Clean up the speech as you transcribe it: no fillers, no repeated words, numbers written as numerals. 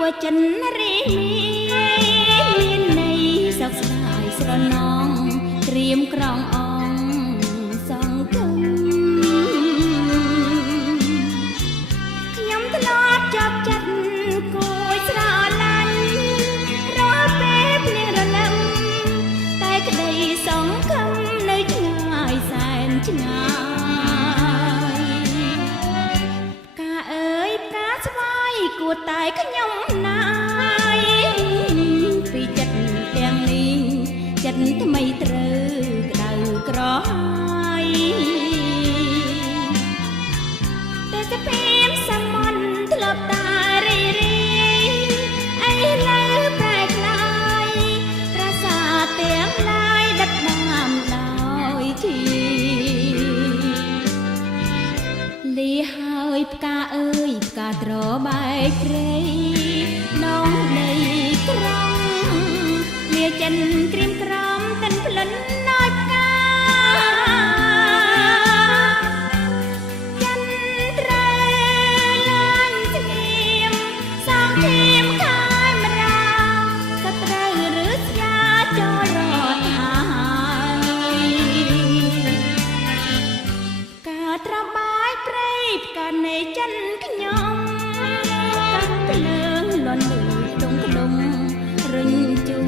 ពួកចិនរីមានន័យសោកស្ដាយស្រណងត្រៀមក្រងអង្គសង្គមខ្ញុំធ្លាប់ចាប់ចិត្តគួយស្រឡាញ់រាល់ពេលភ្លៀងរលឹមតែក្តីសង្ឃឹមនៅឆ្ងាយសែនឆ្ងាយផ្កាអើយផ្កាស្វាយគួរតែខ្ញុំណាយពីចិត្តទាំងនេះចិត្តថ្មីត្រូវក្តៅក្រហាយតែតែពេលសមន់ធ្លាប់តារីឥឡូវប្រែក្លាយប្រាសាទទាំងឡាយដិតដាមដោយជីលីហើយផ្កាអើយផ្កាត្របែកព្រៃដងដីក្រំលាចិនក្រៀមក្រំតិនផ្លិនដោយផ្កាចិនត្រូវឡើងស្ងៀមសងធៀមខែមរាសត្រូវឬស្យាចូលរត់ហើយផ្កាត្របែកព្រៃផ្កានៃចិនខ្ញុំកាន់ភ្លើងលន់លឺដងក្លុំរញជួ